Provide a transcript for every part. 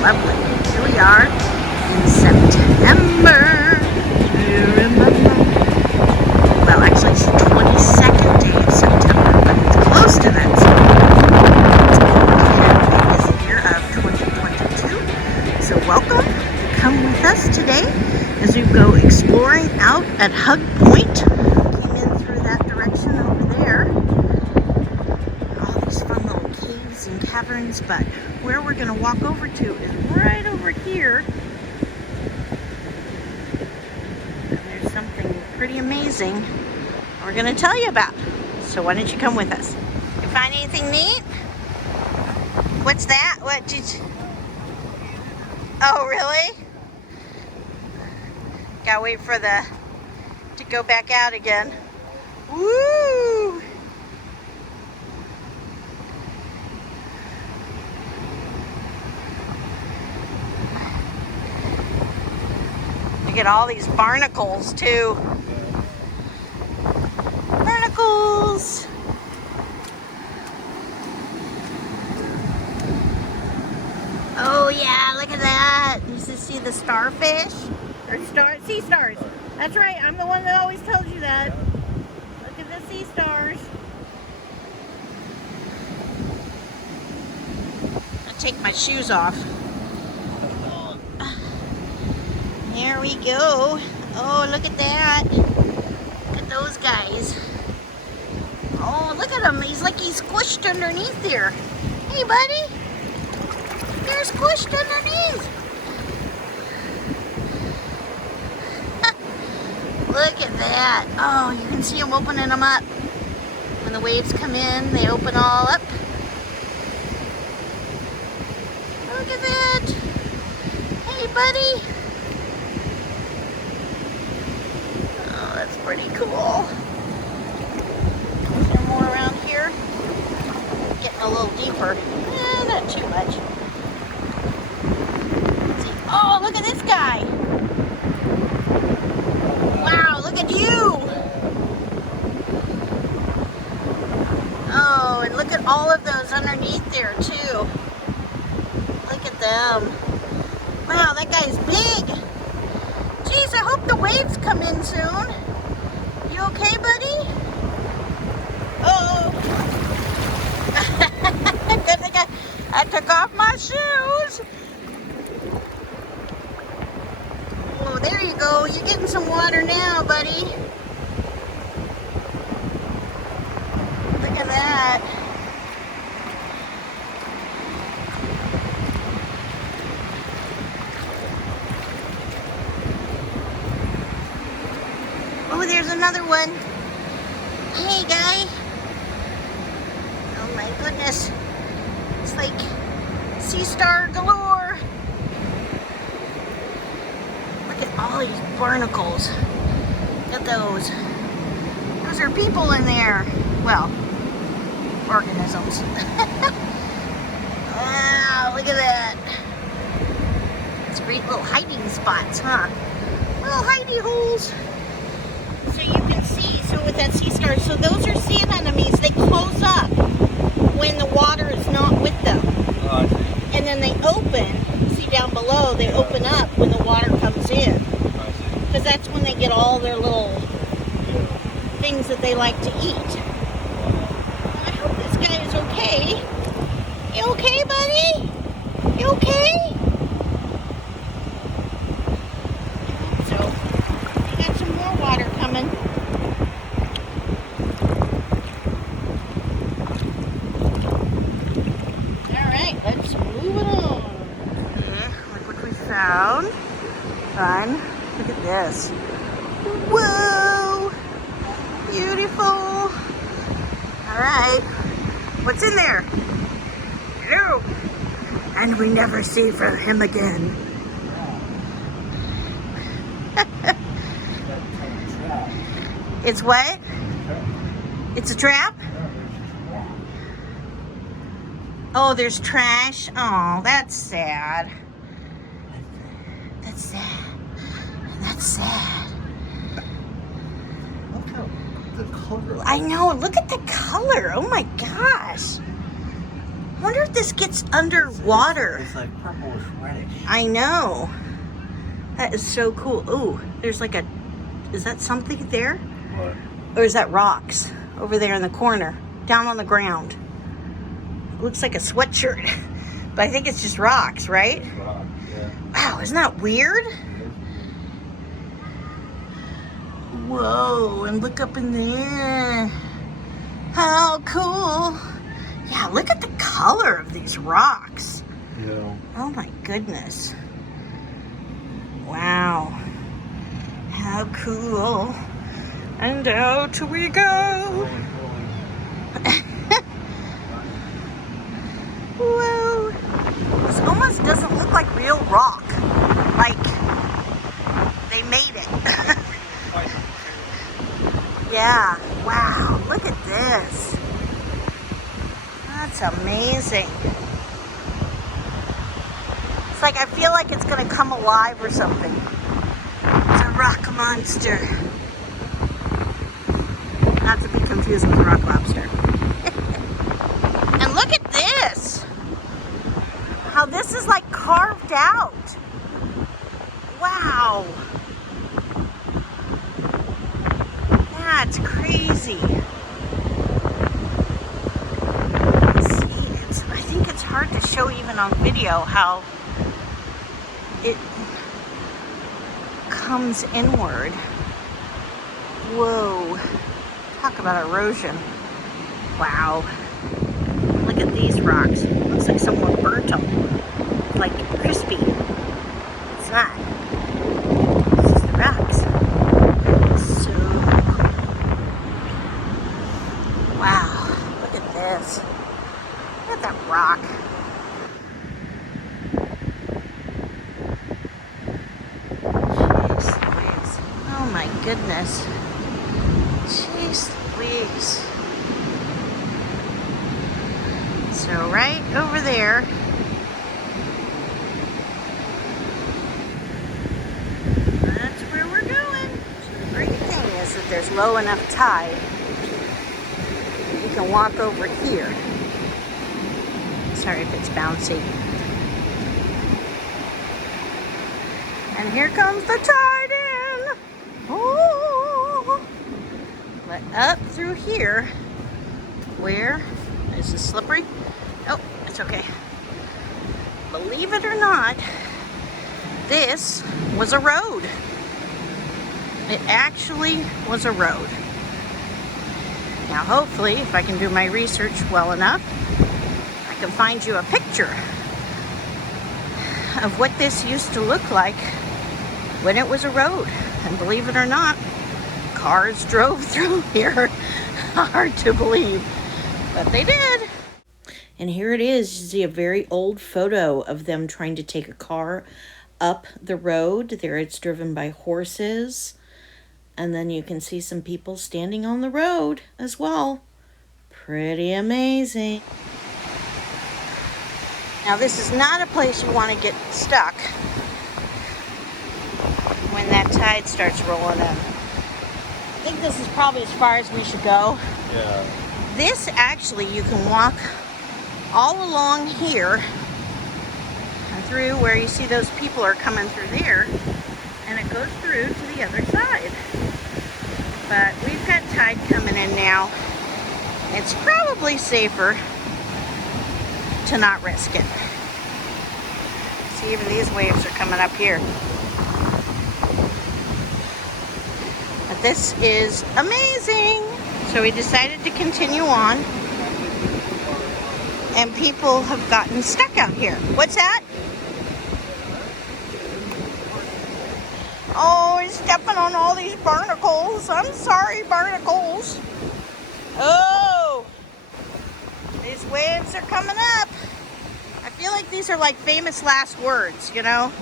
Lovely. Here we are in September. Do you remember? Well, actually, it's the 22nd day of September, but it's close to that. And it is the year of 2022. So welcome. Come with us today as we go exploring out at Hug Point. Came in through that direction over there. All these fun little caves and caverns, but where we're going to walk over to is right over here. And there's something pretty amazing we're going to tell you about. So why don't you come with us? You find anything neat? What's that? What did you... Oh, really? Gotta wait for the to go back out again. Woo! Look at all these barnacles too. Barnacles. Oh yeah, look at that. You see the starfish? Or sea stars. That's right, I'm the one that always tells you that. Look at the sea stars. I'll take my shoes off. There we go. Oh, look at that. Look at those guys. Oh, look at him. He's like he's squished underneath there. Hey, buddy. They're squished underneath. Look at that. Oh, you can see them opening them up. When the waves come in, they open all up. Look at that. Hey, buddy. Oh, that's pretty cool. Is there more around here? Getting a little deeper. Not too much. Let's see. Oh, look at this guy. Wow, look at you! Oh, and look at all of those underneath there, too. Look at them. Wow, that guy's big. Geez, I hope the waves come in soon. You okay, buddy? Uh-oh. Good thing I took off my shoes. Oh, there you go. You're getting some water now, buddy. Look at that. Oh, there's another one. Hey, guy. Oh, my goodness. It's like sea star galore. All these barnacles. Look at those. Those are people in there. Well, organisms. Wow, look at that. It's great little hiding spots, huh? Little hidey holes. So you can see, so with that sea star, so those are sea anemones. They close up when the water is not with them. And then they open, see down below, they open up when the water comes in. Because that's when they get all their little things that they like to eat. I hope this guy is okay. You okay, buddy? You okay? So, we got some more water coming. Alright, let's move it on. Okay, look what we found. Fun. Look at this. Whoa! Beautiful. All right. What's in there? Hello. And we never see from him again. It's what? It's a trap? Oh, there's trash. Oh, that's sad. That's sad. That's sad. Look how the color. I know. Look at the color. Oh my gosh. I wonder if this gets underwater. It's like purplish reddish. I know. That is so cool. Ooh, there's like a, is that something there? What? Or is that rocks over there in the corner, down on the ground? It looks like a sweatshirt, but I think it's just rocks, right? It's rock, yeah. Wow, isn't that weird? Whoa, and look up in there. How cool. Yeah, look at the color of these rocks. Yeah. Oh my goodness. Wow. How cool. And out we go. Whoa. This almost doesn't look like real rock. Like they made it. Yeah. Wow. Look at this. That's amazing. It's like I feel like it's going to come alive or something. It's a rock monster. Not to be confused with rock lobster. And look at this. How this is like carved out. Wow. That's crazy. See, I think it's hard to show even on video how it comes inward. Whoa. Talk about erosion. Wow. Look at these rocks. Looks like someone burnt them. Like crispy. It's not. It's just the rocks. So cool. Wow. Look at this. Look at that rock. Jeez Louise. Oh my goodness. Jeez Louise. So right over there, that's where we're going. So the great thing is that there's low enough tide that you can walk over here. Sorry if it's bouncy. And here comes the tide in. Oh. But up through here, where is this slippery? Oh, it's okay. Believe it or not, this was a road. It actually was a road. Now hopefully, if I can do my research well enough, I can find you a picture of what this used to look like when it was a road. And believe it or not, cars drove through here. Hard to believe, but they did. And here it is. You see a very old photo of them trying to take a car up the road. There it's driven by horses. And then you can see some people standing on the road as well. Pretty amazing. Now this is not a place you want to get stuck when that tide starts rolling in. I think this is probably as far as we should go. Yeah. This actually, you can walk all along here and through where you see those people are coming through there, and it goes through to the other side. But we've got tide coming in now. It's probably safer to not risk it. See, even these waves are coming up here. But this is amazing. So we decided to continue on. And people have gotten stuck out here. What's that? Oh, he's stepping on all these barnacles. I'm sorry, barnacles. Oh, these waves are coming up. I feel like these are like famous last words, you know?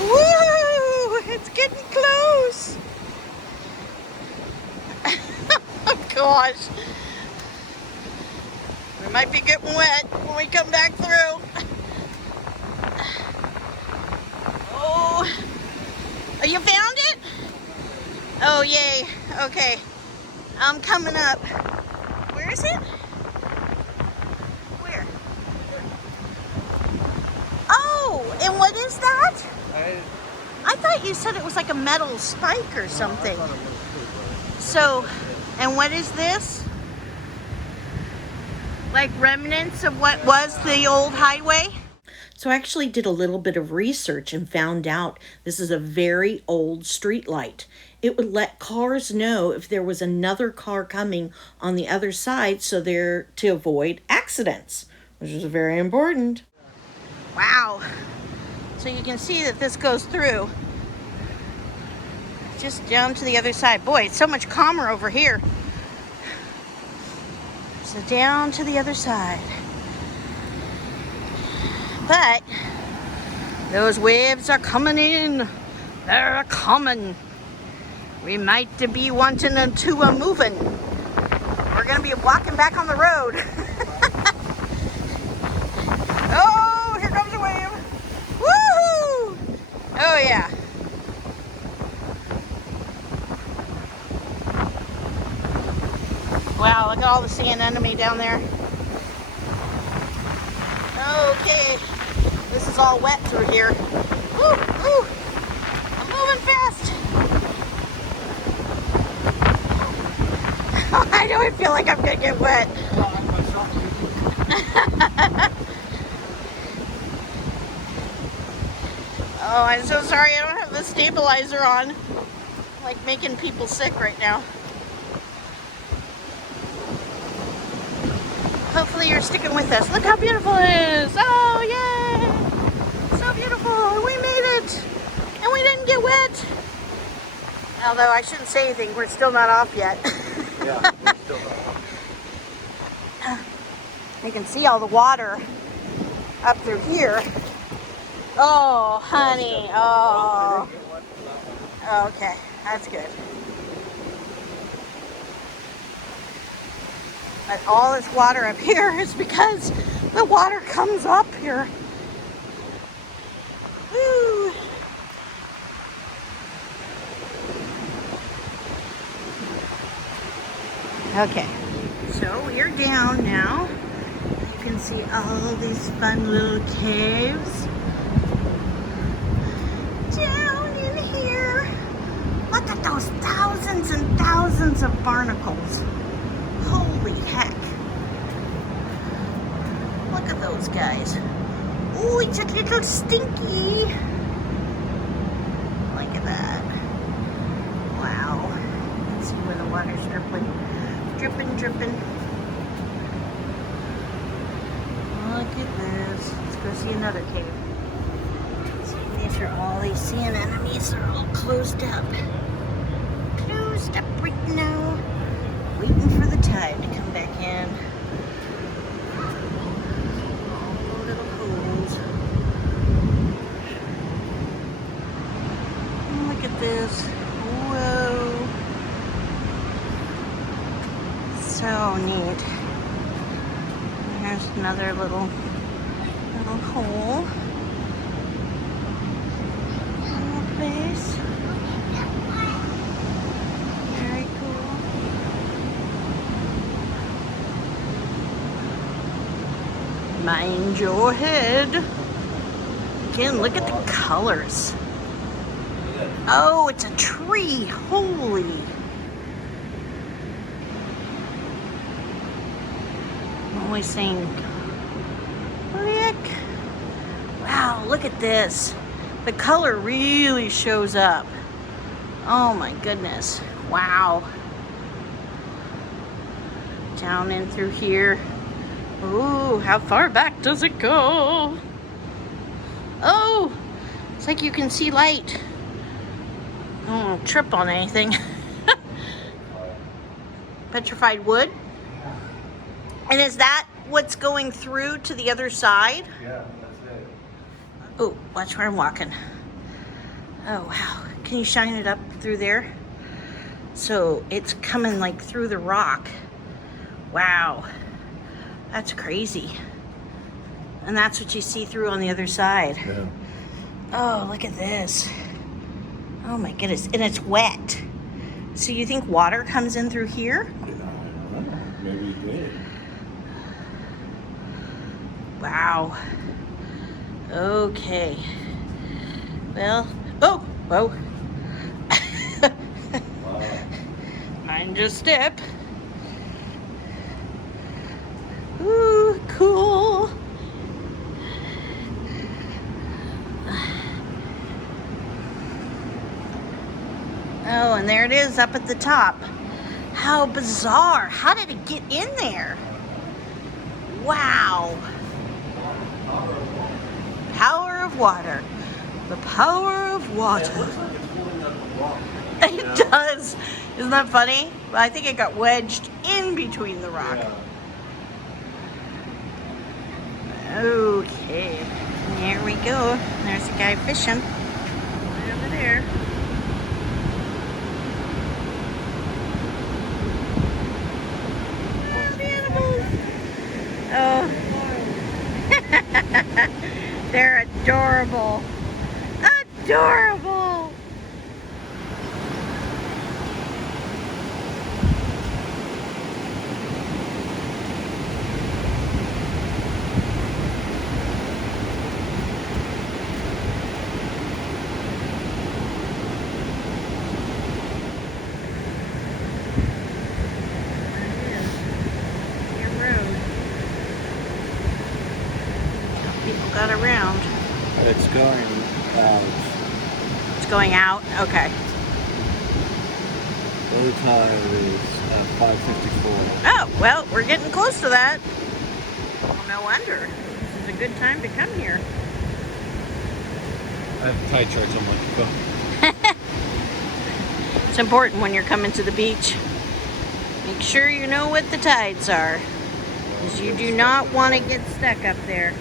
Woo! It's getting close. Oh gosh. We might be getting wet when we come back through. Oh, you found it? Oh, yay. Okay. I'm coming up. Where is it? Where? Oh, and what is that? I thought you said it was like a metal spike or something. So, and what is this? Like remnants of what was the old highway? So I actually did a little bit of research and found out this is a very old street light. It would let cars know if there was another car coming on the other side so they're to avoid accidents, which is very important. Wow. So you can see that this goes through just down to the other side. Boy, it's so much calmer over here. So down to the other side. But those waves are coming in. They're coming. We might be wanting them to moving. We're going to be walking back on the road. Oh, here comes a wave. Woohoo! Oh, yeah. Wow, look at all the sea anemone down there. Okay. This is all wet through here. Woo, woo. I'm moving fast. I don't feel like I'm gonna get wet. Oh, I'm so sorry. I don't have the stabilizer on. I'm like making people sick right now. Hopefully you're sticking with us. Look how beautiful it is. Oh, yay. So beautiful. We made it. And we didn't get wet. Although I shouldn't say anything. We're still not off yet. Yeah, we're still not. You can see all the water up through here. Oh, honey. Oh. Okay. That's good. But all this water up here is because the water comes up here. Woo. Okay, so we're down now. You can see all these fun little caves. Down in here. Look at those thousands and thousands of barnacles. Holy heck. Look at those guys. Oh, it's a little stinky. Look at that. Wow. You can see where the water's dripping. Dripping, dripping. Look at this. Let's go see another cave. See, these are all these sea anemones. They're all closed up. Closed up right now. Waiting for the tide to come back in. All the little holes. Look at this. Whoa. So neat. Here's another little hole. Little place. Very cool. Mind your head. Again, look at the colors. Oh, it's a tree. Holy. I'm always saying, look. Wow, look at this. The color really shows up. Oh my goodness. Wow. Down in through here. Ooh, how far back does it go? Oh, it's like you can see light. I don't trip on anything. Petrified wood. And is that what's going through to the other side? Yeah, that's it. Oh, watch where I'm walking. Oh, wow. Can you shine it up through there? So it's coming like through the rock. Wow. That's crazy. And that's what you see through on the other side. Yeah. Oh, look at this. Oh my goodness. And it's wet. So you think water comes in through here? I don't know. Maybe it did. Wow. Okay. Well, oh, whoa. Wow. Mind your step. Ooh, cool. Oh, and there it is up at the top. How bizarre. How did it get in there? Wow. Power of water. The power of water. It looks like it's pulling up a rock. It does. Isn't that funny? Well, I think it got wedged in between the rock. Yeah. Okay. There we go. There's a guy fishing. Right over there. Oh, they're adorable. Adorable. People got around. It's going out. It's going out? Okay. Low tide is 5:54. Oh, well, we're getting close to that. Well, no wonder. This is a good time to come here. I have tide charts on my phone. It's important when you're coming to the beach. Make sure you know what the tides are, because you do not want to get stuck up there.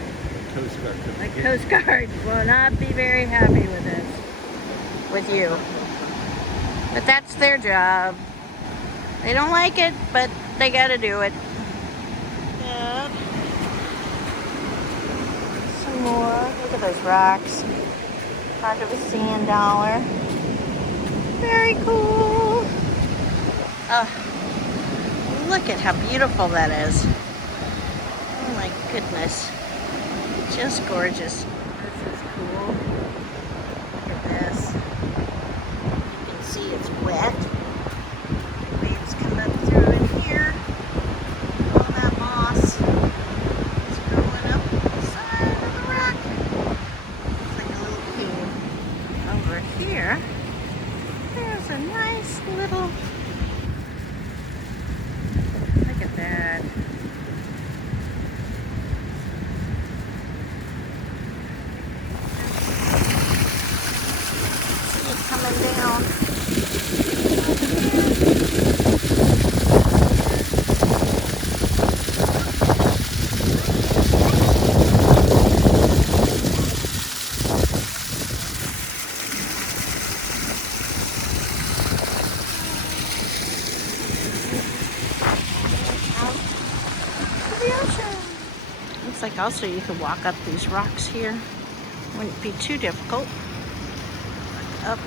Coast Guard. The Coast Guard will not be very happy with this, with you. But that's their job. They don't like it, but they gotta do it. Yep. Some more. Look at those rocks. Part of a sand dollar. Very cool. Oh, look at how beautiful that is. Oh my goodness. Just gorgeous. This is cool. Look at this. You can see it's wet. Waves come up through in here. All that moss is growing up the side of the rock. It's like a little cave. Over here, there's a nice little... Look at that. Coming down. Out to the ocean. Looks like also you could walk up these rocks here. Wouldn't be too difficult. Up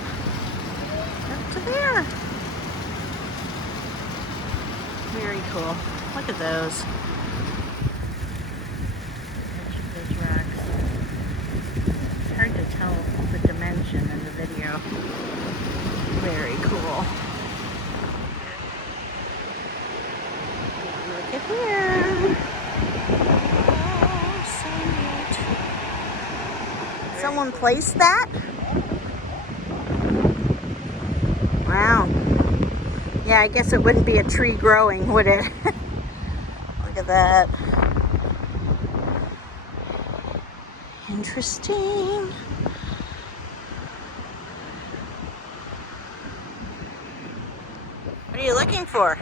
to there. Very cool. Look at those. Those rocks. It's hard to tell the dimension in the video. Very cool. Look at here. Oh, so neat. Someone placed that? Wow. Yeah, I guess it wouldn't be a tree growing, would it? Look at that. Interesting. What are you looking for?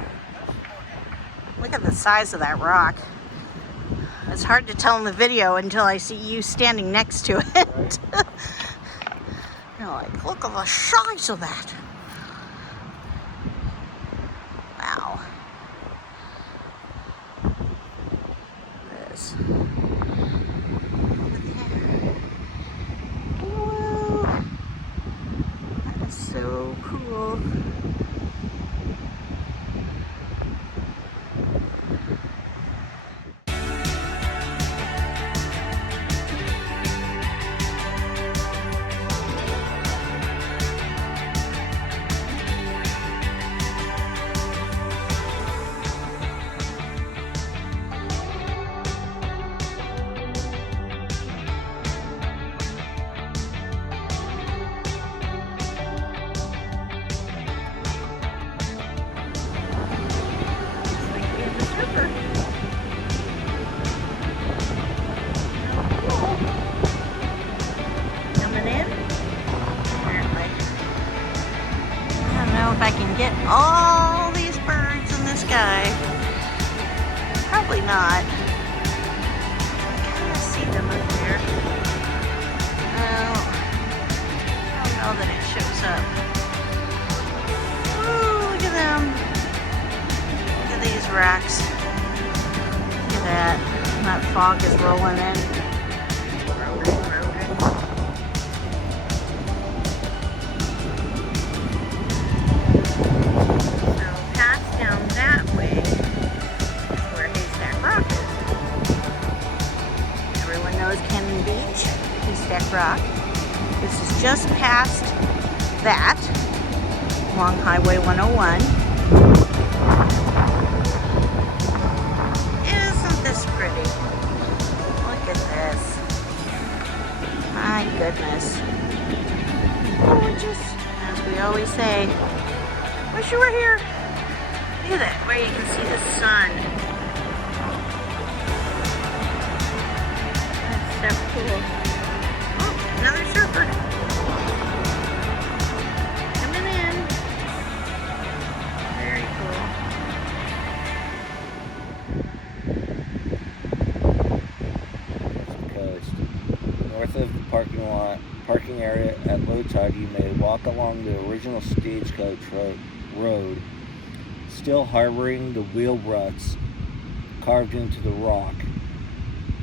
Look at the size of that rock. It's hard to tell in the video until I see you standing next to it. You're like, look at the size of that. Wow. This. Over there. Whoa. That is so cool. Probably not. I kind of see them up there. Oh, I don't know that it shows up. Oh, look at them. Look at these racks. Look at that. That fog is rolling in. So pass down that way is where Haystack Rock is. Everyone knows Cannon Beach, Haystack Rock. This is just past that along Highway 101. Isn't this pretty? Look at this. My goodness. Gorgeous. As we always say, wish you were here. Look at that, where you can see the sun. That's so cool. Oh, another surfer. Coming in. Very cool. Coast. North of the parking area at low tide, you may walk along the original stagecoach road, still harboring the wheel ruts carved into the rock.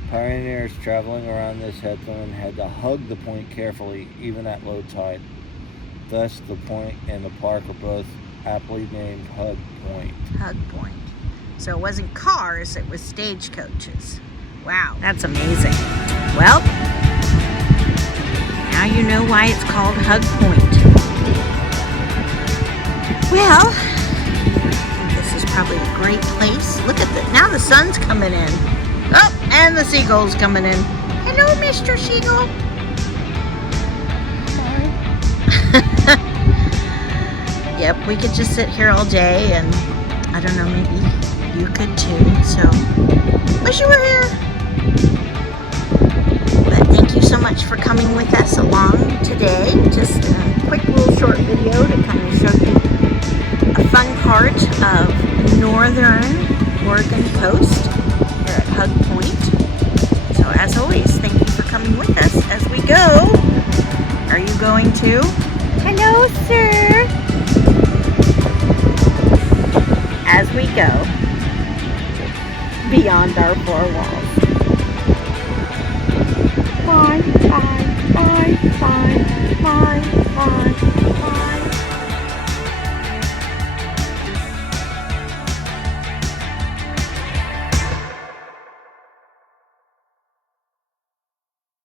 Pioneers traveling around this headland had to hug the point carefully, even at low tide. Thus, the point and the park are both aptly named Hug Point. Hug Point. So it wasn't cars, it was stagecoaches. Wow, that's amazing. Well, now you know why it's called Hug Point. Well, I think this is probably a great place. Look at that. Now the sun's coming in. Oh, and the seagull's coming in. Hello, Mr. Seagull. Yep, we could just sit here all day, and I don't know, maybe you could too. So, wish you were here. But thank you so much for coming with us along today. Just a quick little short video to kind of show you a fun part of northern Oregon coast here at Hug Point. So as always, thank you for coming with us as we go. Are you going to? Hello, sir. As we go beyond our four walls. Bye, bye, bye, bye, bye, bye.